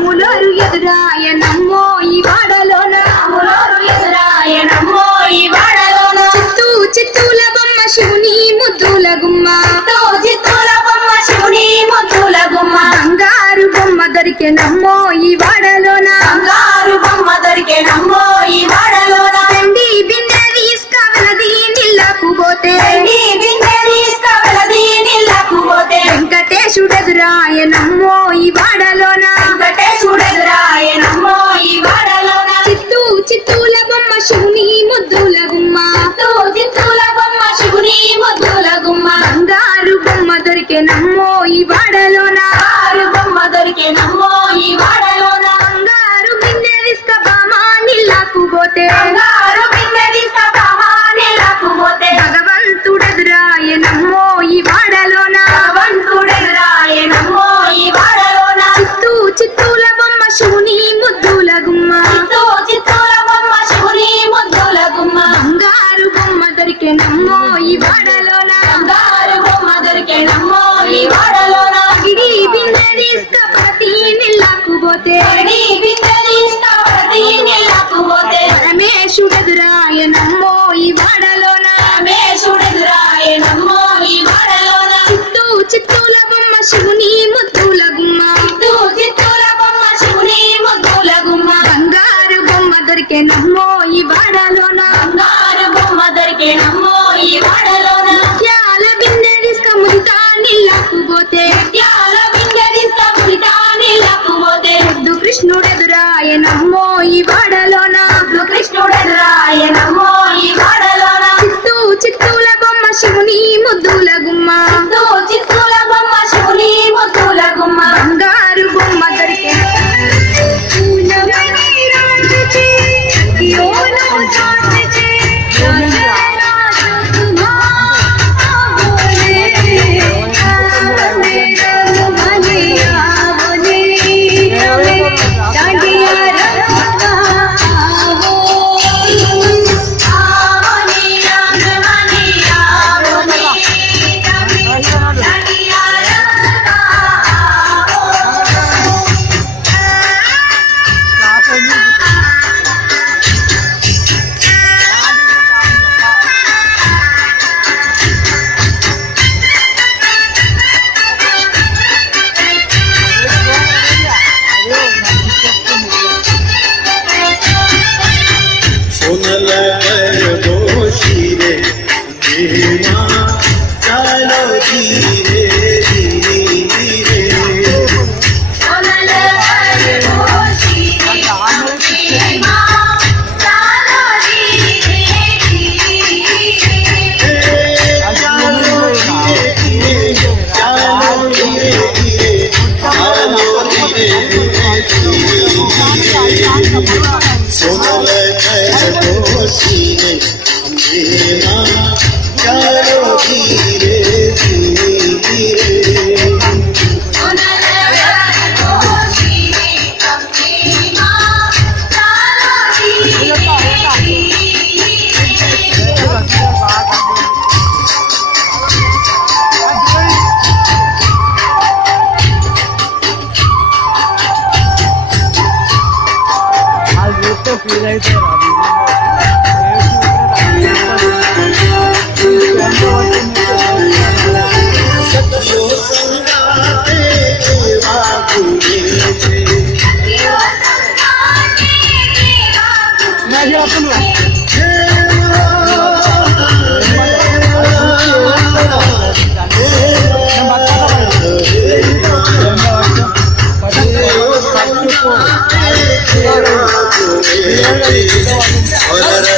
రాములోరు ఎదురాయనమ్మో ఈ వాడలోన రాములోరు ఎదురాయనమ్మో ఈ వాడలోన చిత్తూల బొమ్మ శివుని ముద్దుల గుమ్మ చిత్తూల బొమ్మ శివుని ముద్దుల గుమ్మ బంగారు బొమ్మ దొరికెనమ్మో ఈ వాడలోన బంగారు బొమ్మ దొరికెనమ్మో ఈ వాడలోన వెండి బిందె తీసుకవలది నిల్లకు పోతే వెంకటేశుడెదురాయనమ్మో ఈ వాడలోన వెంకటేశుడెదురాయనమ్మో ఈ వాడలోన చిత్తూల బొమ్మ శివుని ముద్దుల గుమ్మ చిత్తూల బొమ్మ శివుని ముద్దుల గుమ్మ బంగారు బొమ్మ దొరికెనమ్మో ఈ వాడలోన బంగారు బొమ్మ దొరికెనమ్మో ఈ వాడలోన బంగారు బిందె తీసుకబామా నిల్లకు పోతే బంగారు బిందె తీసుకబామా నిల్లకు పోతే భగవంతుడెదురాయనమ్మో ఈ వాడలోన భగవంతుడెదురాయనమ్మో ఈ వాడలోన చిత్తూల బొమ్మ శివుని ముద్దుల గుమ్మ చిత్తూల బొమ్మ శివుని ముద్దుల గుమ్మ బంగారు బొమ్మ దొరికెనమ్మో ఈ వాడలోన బంగారు బొమ్మ దొరికెనమ్మో ఈ వాడలోన గిడి బిందె తీసుకపతి నిల్లకు పోతే బిందె తీసుకపతి నిల్లకు పోతే రమేశుడెదురాయనమ్మో ఈ వాడలోన రమేశుడెదురాయనమ్మో ఈ వాడలోన చిత్తూల బొమ్మ శివుని ముద్దుల గుమ్మ చిత్తూల బొమ్మ శివుని ముద్దుల గుమ్మ బంగారు బొమ్మ దొరికెనమ్మో ఈ వాడలోన బంగారు బొమ్మ దొరికెనమ్మో ఈ వాడలోన ముత్యాల బిందె తీసుకముడితా నిల్లకు పోతే ముత్యాల బిందె తీసుకముడితా నిల్లకు పోతే కృష్ణుడెదురాయనమ్మో ఈ వాడలోన కృష్ణుడెదురాయనమ్మో ఈ వాడలోన చిత్తూల బొమ్మ శివుని ముద్దుల గుమ్మ చిత్తూల బొమ్మ శివుని ముద్దుల గుమ్మ బంగారు బొమ్మ దొరికే Hola.